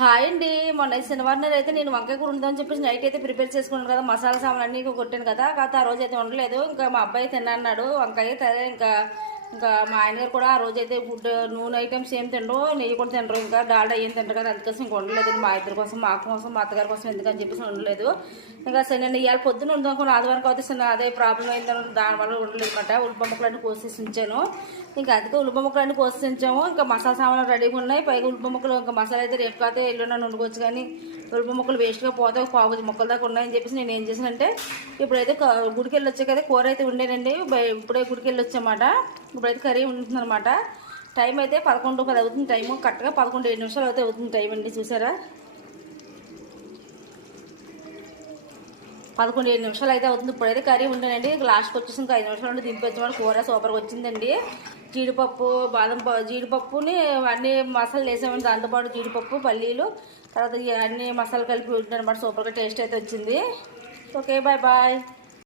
Hi అండి. మొన్న శనివారం నాడు అయితే నేను వంకాయ కూర ఉందని చెప్పేసి నైట్ అయితే ప్రిపేర్ చేసుకున్నాను కదా, మసాలా సామాన్లు అన్నీ కొట్టాను కదా. కాకపోతే ఆ రోజు అయితే ఉండలేదు. ఇంకా మా అబ్బాయి తిన్నాడు వంకాయ సరే. ఇంకా మా ఆయన గారు కూడా ఆ రోజు అయితే ఫుడ్ నూనె ఐటమ్స్ ఏం తినరు, నెయ్యి కూడా తినరు, ఇంకా డాల్డా ఏం తినరు కదా. అందుకోసం ఇంకా ఉండలేదు. మా ఇద్దరి కోసం, మా అక్క కోసం, మా అత్తగారి కోసం ఎందుకని చెప్పేసి ఉండలేదు. ఇంకా సరే నేను ఇవాళ పొద్దున్న ఉందనుకుని ఆదివారం అవుతే అదే ప్రాబ్లం అయిందని దానివల్ల ఉండలేదు అనమాట. ఉల్లిపాయ ముక్కలన్నీ కోసేసి ఉంచాను. ఇంకా అందుకే ఉల్లిపాయ ముక్కలన్నీ కోసేసి ఉంచాము. ఇంకా మసాలా సామాన్లు రెడీగా ఉన్నాయి. పైగా ఉల్లిపాయ ముక్కలు ఇంకా మసాలా అయితే రేపు కాతే ఎల్లుండి వండుకోవచ్చు, కానీ ఉల్లిపాయ ముక్కలు వేస్ట్గా పోతే పావు ముక్కల దాకా ఉన్నాయని చెప్పేసి నేను ఏం చేశానంటే ఇప్పుడైతే గుడికి వెళ్ళి వచ్చా కదా, కూర అయితే ఉండేనండి. ఇప్పుడే గుడికి వెళ్ళి వచ్చామాట. ఇప్పుడైతే కర్రీ ఉంటుంది అనమాట. టైం అయితే 11:10 అవుతుంది. టైము కరెక్ట్గా 11:07 నిమిషాలు అయితే అవుతుంది టైం అండి. చూసారా, 11:07 నిమిషాలు అయితే అవుతుంది. ఇప్పుడైతే కర్రీ ఉండేనండి. లాస్ట్కి వచ్చేసి ఇంకా 5 నిమిషాలు ఉండి దింపేద్దామని. కూర సూపర్గా వచ్చిందండి. జీడిపప్పు, జీడిపప్పుని అన్ని మసాలాలు వేసామండి. దాంతోపాటు జీడిపప్పు, పల్లీలు, తర్వాత అన్ని మసాలాలు కలిపి ఉంటుంది అనమాట. సూపర్గా టేస్ట్ అయితే వచ్చింది. Okay, bye bye.